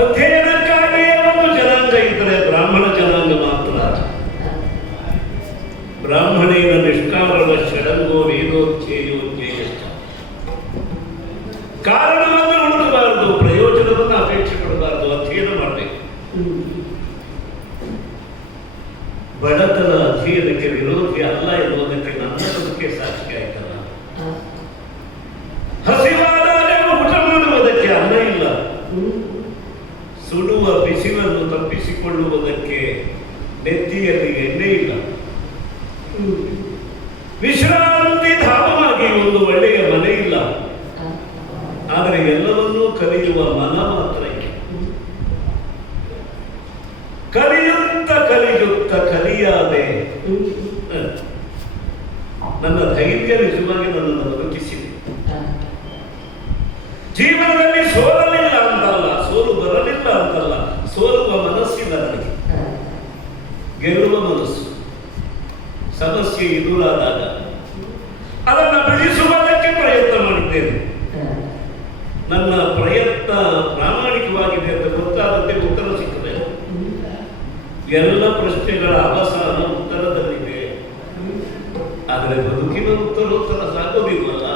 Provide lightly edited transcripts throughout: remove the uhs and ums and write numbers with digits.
ಅಧ್ಯಯನಕ್ಕಾಗಿಯೇ ಒಂದು ಜನಾಂಗ ಇದ್ದರೆ ಬ್ರಾಹ್ಮಣ ಜನಾಂಗ ಮಾತ್ರ. ಬ್ರಾಹ್ಮಣೇನ ನಿಷ್ಕಾರಣ ಷಡಂಗೋ ವೇದೋಚ್ಚೇಯೋ ಜ್ಞೇಯ. ಕಾರಣವನ್ನು ಹುಡುಕಬಾರದು, ಪ್ರಯೋಜನವನ್ನು ಅಪೇಕ್ಷೆ ಪಡಬಾರದು, ಅಧ್ಯಯನ ಮಾಡಬೇಕು. ಬಡತನ ಅಧ್ಯಯನಕ್ಕೆ ವಿರೋಧಿ ಅಲ್ಲ ಎನ್ನುವುದಕ್ಕೆ ನನ್ನ ಬದುಕೆ ಸಾಕ್ಷಿ ಆಯ್ತಲ್ಲ. ಹಸಿವಾದಾಗ ಊಟ ಮಾಡುವುದಕ್ಕೆ ಅನ್ನ ಇಲ್ಲ, ಸುಡುವ ಬಿಸಿಲನ್ನು ತಪ್ಪಿಸಿಕೊಳ್ಳುವುದಕ್ಕೆ ನೆತ್ತಿಯಲ್ಲಿ ಎಣ್ಣೆ ಇಲ್ಲ, ವಿಶ್ರಾಂತಿ ಧಾಮವಾಗಿ ಒಂದು ಒಳ್ಳೆಯ ಮನೆ ಇಲ್ಲ. ಆದರೆ ಎಲ್ಲವನ್ನೂ ಕಲಿಯುವ ಮನ ಮಾತ್ರ ಇದೆ. ಕಲಿಯುತ್ತ ಕಲಿಯುತ್ತ ಕಲಿಯಾದೆ. ನನ್ನ ಧೈರ್ಯ ನಿಜವಾಗಿ ನನ್ನನ್ನು ಬದುಕಿಸಿದೆ. ಜೀವನದಲ್ಲಿ ಸೋಲಲಿಲ್ಲ ಅಂತಲ್ಲ, ಸೋಲು ಬರಲಿಲ್ಲ ಅಂತಲ್ಲ, ಸೋಲುವ ಮನಸ್ಸಿಲ್ಲ ನನಗೆ, ಗೆಲ್ಲುವ ಮನಸ್ಸು. ಸಮಸ್ಯೆ ಎದುರಾದಾಗ ಅದನ್ನು ಬಿಡಿಸುವುದಕ್ಕೆ ಪ್ರಯತ್ನ ಮಾಡಿದ್ದೇನೆ. ನನ್ನ ಪ್ರಯತ್ನ ಪ್ರಾಮಾಣಿಕವಾಗಿದೆ ಅಂತ ಗೊತ್ತಾದಂತೆ ಉತ್ತರ ಸಿಕ್ಕದೆ. ಎಲ್ಲ ಪ್ರಶ್ನೆಗಳ ಅವಸಾನ ಉತ್ತರದಲ್ಲಿದೆ. ಆದರೆ ಬದುಕಿನ ಉತ್ತರ ಸಾಕೋದಿಲ್ವಲ್ಲ.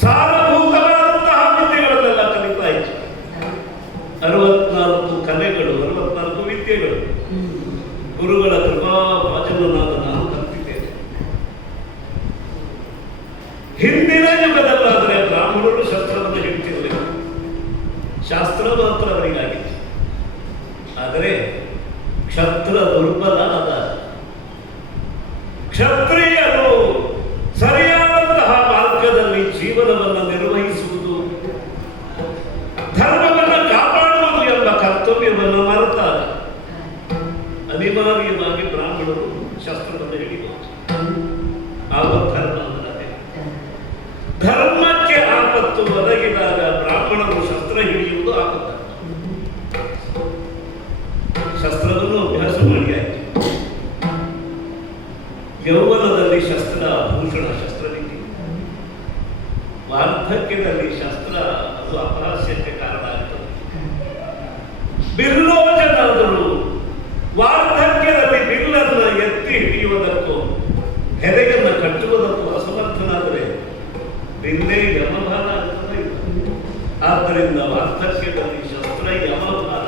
ಸಾರಭೂತವಾದಂತಹ ವಿದ್ಯೆಗಳನ್ನೆಲ್ಲ ಕಲಿತಾ ಇತ್ತು. 64 ಕಲೆಗಳು, 64 ವಿದ್ಯೆಗಳು ಗುರುಗಳ ಕೃಪಾ ಭಾಜನನಾದ ನಾನು ಕಲಿತಿದ್ದೇನೆ. ಹಿಂದಿನ ಯುಗದಲ್ಲಾದರೆ ಬ್ರಾಹ್ಮಣರು ಶಸ್ತ್ರವನ್ನು ಹಿಡಿತಿರಲಿಲ್ಲ, ಶಾಸ್ತ್ರ ಮಾತ್ರ ಅವರಿಗಾಗಿತ್ತು. ಆದರೆ ಕ್ಷತ್ರ ದುರ್ಬಲ ಆದ. ಕ್ಷತ್ರಿಯರು ಸರಿಯಾದಂತಹ ಮಾರ್ಗದಲ್ಲಿ ಜೀವನವನ್ನು ನಿರ್ವಹಿಸುವುದು, ಧರ್ಮವನ್ನು ಕಾಪಾಡುವುದು ಎಂಬ ಕರ್ತವ್ಯವನ್ನು ಮರೆತಾರೆ. ಅನಿವಾರ್ಯವಾಗಿ ಬ್ರಾಹ್ಮಣರು ಶಸ್ತ್ರವನ್ನು ಹಿಡಿಬಹುದು. ಆಗ ಧರ್ಮ ಅಂದರೆ ಧರ್ಮಕ್ಕೆ ಆಪತ್ತು ಒದಗಿದಾಗ ಬ್ರಾಹ್ಮಣರು ಶಸ್ತ್ರ ಹಿಡಿಯುವುದು ಆಗುತ್ತದೆ. ಶಸ್ತ್ರವನ್ನು ಅಭ್ಯಾಸ ಮಾಡಿ ಆಯಿತು. ಯೌವನದಲ್ಲಿ ಶಸ್ತ್ರ ಭೂಷಣ ಶಸ್ತ್ರವಿದೆ, ವಾರ್ಧಕ್ಯದಲ್ಲಿ ಶಸ್ತ್ರ ಅದು ಅಪಹಾಸ್ಯಕ್ಕೆ ಕಾರಣ ಆಗ್ತದೆ. ಬಿಲ್ಲೋಜನಾದರೂ ವಾರ್ಧಕ್ಯದಲ್ಲಿ ಬಿಲ್ಲನ್ನು ಎತ್ತಿ ಹಿಡಿಯುವುದಕ್ಕೂ ಹೆದೆಯನ್ನು ಕಟ್ಟುವುದಕ್ಕೂ ಅಸಮರ್ಥನಾದರೆ ಬಿಲ್ಲೇ ಯಮಭಾರ ಆಗ್ತದೆ. ಆದ್ದರಿಂದ ವಾರ್ಧಕ್ಯದಲ್ಲಿ ಶಸ್ತ್ರ ಯಮಭಾರ.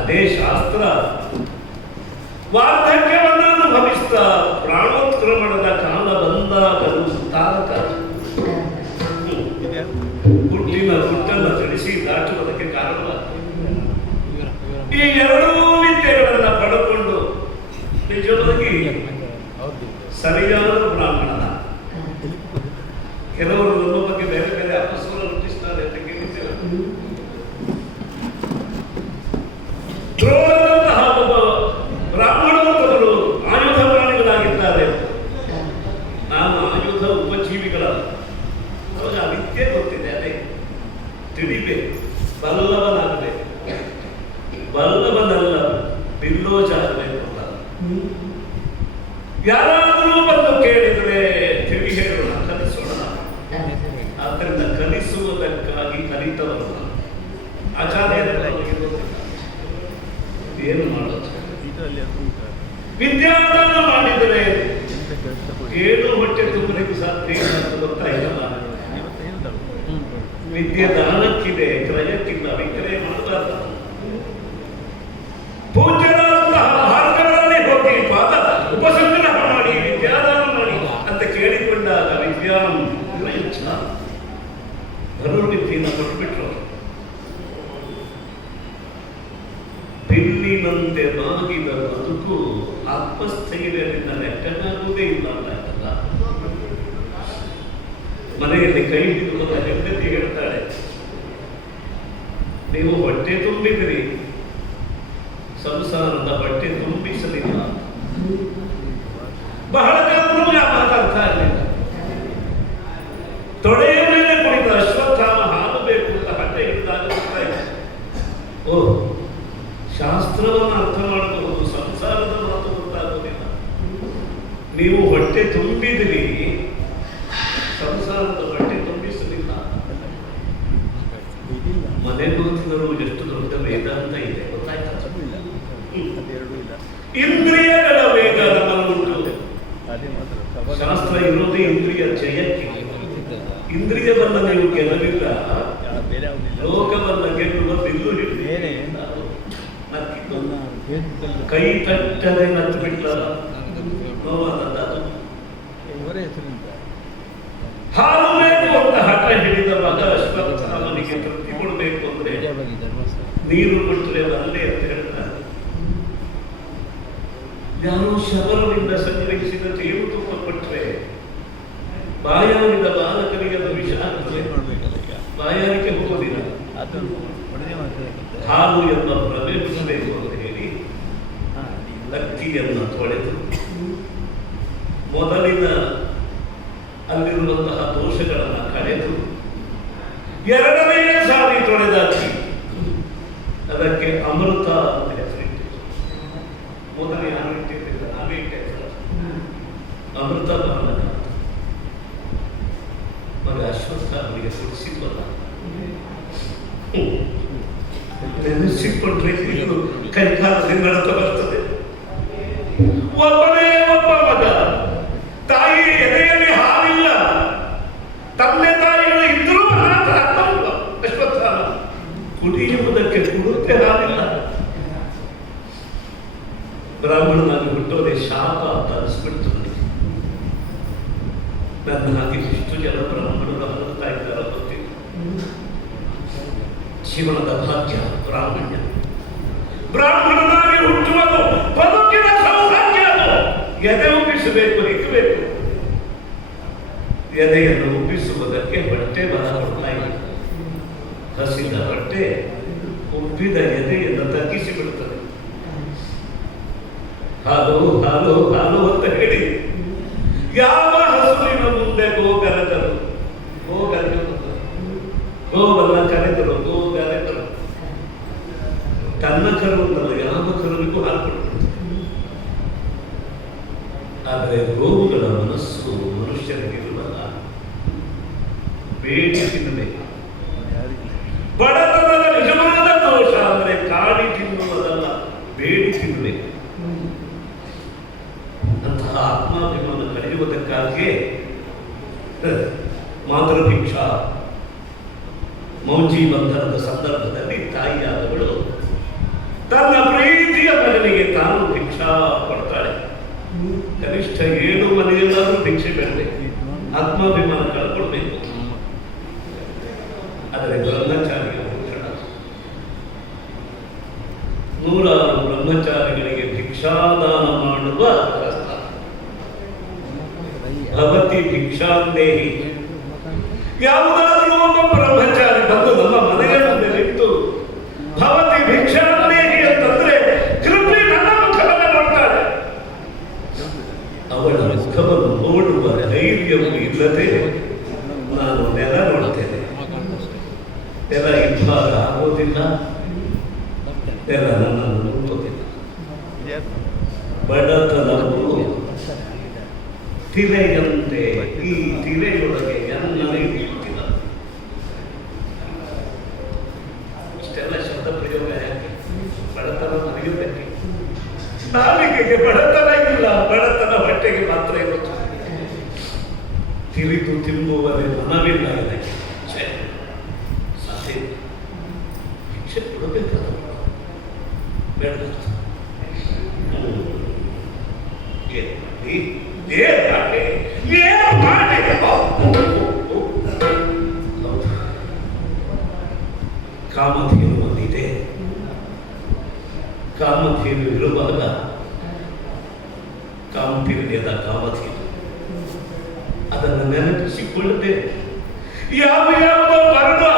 ಅದೇ ಶಾಸ್ತ್ರ ವಾರ್ಧಕ್ಯವನ್ನು ಅನುಭವಿಸ್ತಾ ಪ್ರಾಣೋತ್ಕ್ರಮಣದ ಕಾಲ ಬಂದಾಗಲೂ ತಾರಕ ಹುಟ್ಟಿನ ಹುಟ್ಟನ್ನು ತಿಳಿಸಿ ದಾಟುವುದಕ್ಕೆ ಕಾರಣವಾಗ್ತದೆ. ಈ ಎರಡೂ ವಿದ್ಯೆಗಳನ್ನ ಪಡೆದುಕೊಂಡು ನಿಜವಾಗಿ ಸರಿಯಾದ ಬ್ರಾಹ್ಮಣನ. ಕೆಲವರು ನಮ್ಮ ಬಗ್ಗೆ ಬೇರೆ ಬೇರೆ ಅಪಸ್ವರ ಹುಟ್ಟಿಸ್ತಾರೆ ಅಂತ ಕೇಳಿದ್ದೇವೆ. ದ್ರೋಣದಂತಹ ಒಬ್ಬ ಬ್ರಾಹ್ಮಣೋತ್ತಮರು ಆಯುಧ ಪ್ರಾಣಿಗಳಾಗಿದ್ದಾರೆ. ನಾನು ಆಯುಧ ಉಪಜೀವಿಗಳಲ್ಲ. ಅವಾಗ ಆ ವಿದ್ಯೆ ಗೊತ್ತಿದೆ, ಅದೇ ತಿಳಿಬೇಕು, ಬಲ್ಲವನಾಗಬೇಕು. ಬಲ್ಲವನಲ್ಲ ಬಿಲ್ಲೋಜಾಗಬೇಕು ಅಂತ ಯಾರಾದರೂ ಬಂದು ಕೇಳಿದರೆ ತಿಳಿ ಹೇಳೋಣ, ಕಲಿಸೋಣ. ಆದ್ದರಿಂದ ಕಲಿಸುವುದಕ್ಕಾಗಿ ಕಲಿತವರು ಆಚಾರ್ಯರೆಲ್ಲ ಏನು ಮಾಡೋದು? ವಿದ್ಯಾದಾನ ಮಾಡಿದರೆ ಏನು ಹೊಟ್ಟೆ ತುಂಬಲಿಕ್ಕೆ ಸಾಧ್ಯ ಅಂತ ಗೊತ್ತಾಯಿಲ್ಲ. ವಿದ್ಯೆ ದಾನಕ್ಕಿದೆ, ಕ್ರಯಕ್ಕಿಲ್ಲ. ವಿಕ್ರಯ ಮಾಡಬಾರ್ದು. ಪೂಜ್ಯರಾದಂತಹ ಮಾರ್ಗಗಳಲ್ಲಿ ಹೋಗಿ ಪಾದ ಉಪಸಂಗ್ರಹ ಮಾಡಿ ವಿದ್ಯಾದಾನ ಮಾಡಿ ಅಂತ ಕೇಳಿಕೊಂಡಾಗ ವಿದ್ಯಾ ಧನುರ್ವಿದ್ಯೆಯನ್ನು ಕೊಟ್ಟುಬಿಟ್ರು. ಬಿಲ್ಲಿನಂತೆ ಬಾಗಿದ ಬದುಕು ಆತ್ಮಸ್ಥೈರ್ಯದಿಂದ ಲೆಕ್ಕಕ್ಕಾಗುವುದೇ ಇಲ್ಲ ಅಂತಾಗಲ್ಲ. ಮನೆಯಲ್ಲಿ ಕೈ ಹಿಡಿದುಕೊಂಡ ಹೆಂಡತಿ ಹೇಳ್ತಾಳೆ, ನೀವು ಹೊಟ್ಟೆ ತುಂಬಿದ್ರಿ, ಸಂಸಾರದ ಹೊಟ್ಟೆ ತುಂಬಿಸಲಿಲ್ಲ. ಬಹಳ ಕಾಲವೂ ಆ ಮಾತಾಡ್ತಾ ಇರಲಿಲ್ಲ. ತೊಡೆಯ ಮೇಲೆ ಕುಳಿತ ಅಶ್ವತ್ಥಾಮ ಹಾಲು ಬೇಕು ಅಂತ ಹೊಟ್ಟೆ ಹಿಡಿದಾಗ ಗೊತ್ತಾಯಿತು, ಓ ಶಾಸ್ತ್ರವನ್ನು ಅರ್ಥ ಮಾಡಬಹುದು, ಸಂಸಾರದ ಮಾತು ಗೊತ್ತಾಗೋದಿಲ್ಲ. ನೀವು ಹೊಟ್ಟೆ ತುಂಬಿದಿರಿ, ಸಂಸಾರದ ಹೊಟ್ಟೆ ತುಂಬಿಸಲಿಲ್ಲ. ಮನೆ ಕೂತಿದರು ಎಷ್ಟು ದೊಡ್ಡ ವೇದಾಂತ ಇದೆ ಗೊತ್ತಾಯ್ತಾ? ಇಂದ್ರಿಯಗಳ ವೇಗ ನಮ್ಮನ್ನುಂಟು. ಶಾಸ್ತ್ರ ಇರೋದೇ ಇಂದ್ರಿಯ ಜಯಕ್ಕೆ. ಇಂದ್ರಿಯವನ್ನ ನೀವು ಗೆಲ್ಲಲಿಲ್ಲ, ಲೋಕವನ್ನ ಗೆಲ್ಲುವ ಬಿಲ್ಲು ಕೈ ತಟ್ಟದೆ ನತ್ತು ಬಿಟ್ಟ ನೋವಾದದ್ದು. ಹಾಲು ಬೇಕು ಅಂತ ಹಠ ಹಿಡಿದ ಮಗ ಅಶ್ವತ್ಥಾಮನಿಗೆ ತೃಪ್ತಿ ಕೊಡಬೇಕು ಅಂದ್ರೆ ನೀರು ಕೊಟ್ಟರೆ ಅಲ್ಲೇ ಅಂತ ಹೇಳ್ತಾರೆ. ಯಾರೋ ಶಬರದಿಂದ ಸಂಗ್ರಹಿಸಿದ ತೇರು ತುಪ್ಪ ಕೊಟ್ಟರೆ ಬಾಯಾರಿದ ಬಾಲಕರಿಗೆ ಅದು ವಿಷ ಆಗ್ತದೆ, ಬಾಯಾರಿಕೆ ಹೋಗೋದಿಲ್ಲ. ಹಾಲು ಎಂಬ ಭ್ರಮೆ ಬಿಡಬೇಕು ಅಂತ ಹೇಳಿ ಅಕ್ಕಿಯನ್ನು ತೊಳೆದು ಮೊದಲಿನ ಅಲ್ಲಿರುವಂತಹ ದೋಷಗಳನ್ನು ಕಳೆದು ಎರಡನೇ ಸಾರಿ ತೊಳೆದಾಕಿ ಅದಕ್ಕೆ ಅಮೃತ ಅಂತ ಹೆಸರಿಟ್ಟಿತು. ಮೊದಲು ಯಾರು ಇಟ್ಟಿರ್ತಿಲ್ಲ, ನಾವೇ ಇಟ್ಟ ಹೆಸರು ಅಮೃತ ಬಾಲಕ. ಮಗ ಅಶ್ವತ್ಥ ಅವರಿಗೆ ಸುಡಿಸಿದ್ವಲ್ಲ, ನೆನೆಸಿಕೊಂಡ್ರೆ ಇನ್ನು ಕೈಕಾಲದಿಂದ ನಡುತ್ತಾ ಬರ್ತದೆ. ಒಬ್ಬನೇ ಒಬ್ಬ ಮಗ, ತಾಯಿ ಎದೆಯಲ್ಲಿ ಹಾಲಿಲ್ಲ, ತಂದೆ ತಾಯಿಗಳು ಇದ್ರೂ ಅಶ್ವತ್ಥಾಮ ಕುಡಿಯುವುದಕ್ಕೆ ಕುಡುತ್ತೆ ಹಾಲಿಲ್ಲ. ಬ್ರಾಹ್ಮಣನಾಗಿ ಹುಟ್ಟೋದೇ ಶಾಪ ಅಂತ ಅನಿಸ್ಬಿಡ್ತು ನನಗೆ. ನನ್ನ ಹಾಗೆ ಎಷ್ಟು ಜನ ಬ್ರಾಹ್ಮಣರು ಹರಡ್ತಾ ಇದ್ದಾರೋ ಗೊತ್ತಿಲ್ಲ. ಜೀವನದ ಭಾಗ್ಯ ಬ್ರಾಹ್ಮಣ್ಯ. ಬ್ರಾಹ್ಮಣನಾಗಿ ಹುಟ್ಟುವುದು ಬದುಕಿನ ಸೌಭಾಗ್ಯ. ಅದು ಎದೆ ಉಬ್ಬಿಸಬೇಕು, ಹಿಕ್ಕಬೇಕು. ಎದೆಯನ್ನು ಉಬ್ಬಿಸುವುದಕ್ಕೆ ಹೊಟ್ಟೆ ಬಲ ಕೊಡ್ತಾ ಇಲ್ಲ. ಹಸಿದ ಹೊಟ್ಟೆ ಉಬ್ಬಿದ ಎದೆಯನ್ನು ತಗ್ಗಿಸಿ ಬಿಡುತ್ತದೆ. ಹಾಲು ಹಾಲು ಹಾಲು ಅಂತ ಹೇಳಿ ಯಾವ ಹಸುವಿನ ಮುಂದೆ ಗೋಗರೆದರು, ಗೋವನ್ನ ಕರೆದರು, ಗೋಗರೆದರು. ತನ್ನ ಕರು ಅಂತಲ್ಲ, ಯಾವ ಕರುವಿಗೂ ಹಾಲು ಕೊಡ್ತಾರೆ. ಆದರೆ ಗೋವುಗಳ ಮನಸ್ಸು ಮನುಷ್ಯರಿಗೆ ಇರುವಲ್ಲ, ಬೇಡಿ ತಿನ್ನಬೇಕು. ಬಡತನದ ನಿಜವಾದ ದೋಷ ಅಂದರೆ ಕಾಡಿ ತಿನ್ನುವುದಲ್ಲ, ಬೇಡಿ ತಿನ್ನಬೇಕು. ಅಂತಹ ಆತ್ಮಾಭಿಮಾನ ಕಳೆಯುವುದಕ್ಕಾಗಿಯೇ ಮಾತೃಭಿಕ್ಷಾ ಮೌಂಜಿ ಬಂಧನದ ಸಂದರ್ಭದಲ್ಲಿ ತಾಯಿಯಾದವಳು ತನ್ನ ಪ್ರೀತಿಯ ಮಗನಿಗೆ ತಾನು ಭಿಕ್ಷಾ ಕೊಡ್ತಾಳೆ. ಕನಿಷ್ಠ 7 ಮನೆಯಲ್ಲಾದ್ರೂ ಭಿಕ್ಷೆ ಬೇಡಬೇಕು, ಆತ್ಮಾಭಿಮಾನ ಕಳ್ಕೊಳ್ಬೇಕು. ಆದರೆ ಬ್ರಹ್ಮಚಾರಿಯ ಭೂಷಣ, 100 ಬ್ರಹ್ಮಚಾರಿಗಳಿಗೆ ಭಿಕ್ಷಾದಾನ ಮಾಡುವ ಭವತಿ ಭಿಕ್ಷಾಂದೇಹಿ. ಯಾವುದಾದ್ರೂ ಒಬ್ಬ ಬ್ರಹ್ಮಚಾರಿ ಬಂದು ನಮ್ಮ ಮನೆಯ ಮುಂದೆ ನಿಂತು ಭವತಿ ಭಿಕ್ಷಾಂದೇಹಿ ಅಂತಂದ್ರೆ ಕೃಪೆ ನನ್ನ ಮುಖವನ್ನು ನೋಡ್ತಾಳೆ. ಅವಳ ಮುಖವನ್ನು ನೋಡುವ ಧೈರ್ಯವು ಇಲ್ಲದೆ ನಾನು ನೆಲ ನೋಡ್ತೇನೆ. ನೆಲ ಇಬ್ಬಾಗ ಆಗೋದಿಲ್ಲ, ನೆಲ ನನ್ನನ್ನು ನೋಡುವುದಿಲ್ಲ. ಬಡತನವು ತಿರೆಯಂತೆ, ಈ ತಿರೆಯೊಳಗೆ ಎಲ್ಲರೂ ಇರುತ್ತಿಲ್ಲ. ಇಷ್ಟೆಲ್ಲ ಶಬ್ದ ಪ್ರಯೋಗ ಯಾಕೆ? ಬಡತನ ಮರೆಯುವುದಕ್ಕೆ. ನಾಲಿಗೆಗೆ ಬಡತನ ಇಲ್ಲ, ಬಡತನ ಹೊಟ್ಟೆಗೆ ಮಾತ್ರ ಇರುತ್ತೆ. ತಿರಿದು ತಿನ್ನುವರೆ ಮನವಿಲ್ಲ ಇದಕ್ಕೆ. ಸಾಧ್ಯ ಭಿಕ್ಷೆ ಕೊಡಬೇಕಾದ ಬೇಡ. ಕಾಮಧೇನು ಒಂದಿದೆ. ಕಾಮಧೇನು ಇರುವಾಗ ಕಾಮತಿರಿಯದ ಕಾಮಧೇನು ಅದನ್ನು ನೆನಪಿಸಿಕೊಳ್ಳದೆ ಯಾವ ಯಾವುದೋ ಬರಲು